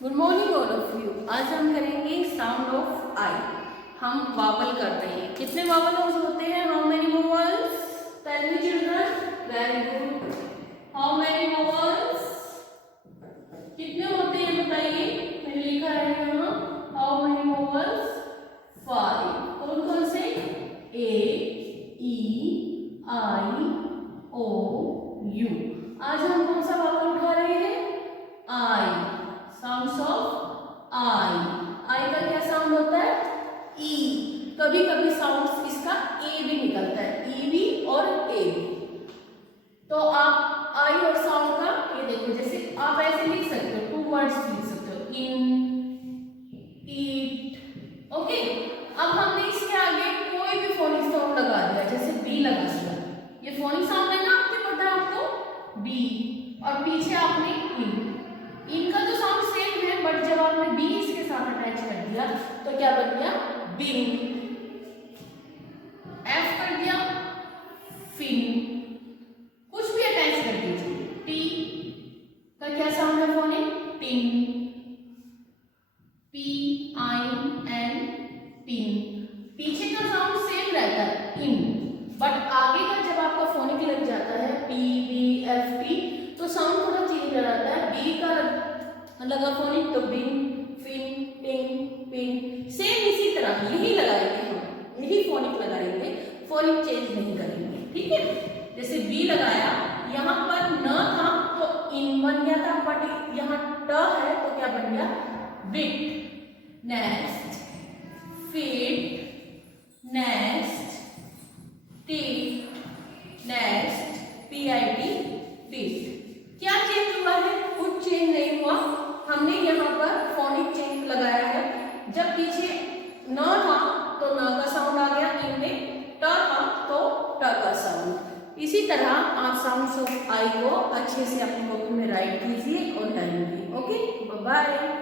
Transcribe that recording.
Good morning all of you. आज हम करेंगे साउंड ऑफ आई। हम वावल करते हैं। कितने वावल्स होते हैं? How many vowels? Tell me children. Very good. How many vowels? कितने होते हैं बताइए। मैंने लिखा है यहाँ हाउ मेनी वावल्स? 5। कौन कौन से? ए, ई, आई, ओ, यू। आज हम कौन सा वावल उठा रहे हैं? आई। साउंड्स ऑफ आई। आई का क्या साउंड होता है? ई। कभी कभी साउंड इसका ए भी निकलता है, ई भी और ए भी। तो आप आई और साउंड का ये देखो, जैसे आप ऐसे लिख सकते हो, 2 वर्ड्स लिख सकते हो, इन, ईट। ओके। अब हमने इसके आगे कोई भी फोनिक साउंड लगा दिया, जैसे बी लगा दिया। ये फोनिक साउंड है ना, आपको पता है आपको, बी। और पीछे आपने इन। इनका तो साउंड सेम है, बट जब आपने बी इसके साथ अटैच कर दिया तो क्या बन गया? बिन। एफ कर दिया, फिन। कुछ भी अटैच कर दीजिए। टी का क्या साउंड है फोनिक? टिन। पी, आई, एन, पिन। पीछे का साउंड सेम रहता है, इन, बट आगे का जब आपका फोनिक लग जाता है, पी, बी, एफ, टी, तो साउंड थोड़ा चेंज हो जाता है। बी का लगा फोनिक तो बिन, फिन, टिन, पिन। सेम इसी तरह यही लगाएंगे हम, यही फोनिक लगाएंगे, फोनिक चेंज नहीं करेंगे। ठीक है। जैसे बी लगाया, यहाँ पर न था तो इन बन गया था, बट यहाँ ट है तो क्या बन गया? Bit. Next, feet, next, tit, next, PIT, tit. क्या चेंज हुआ है? कुछ चेंज नहीं हुआ। हमने यहाँ पर फोनिक चेंज लगाया है। जब पीछे न था तो न का साउंड आ गया, इनमें ट था तो ट का साउंड। इसी तरह आप साउंड्स ऑफ आई को अच्छे से अपनी कॉपी में राइट कीजिए और टाइम कीजिए। Okay, bye bye.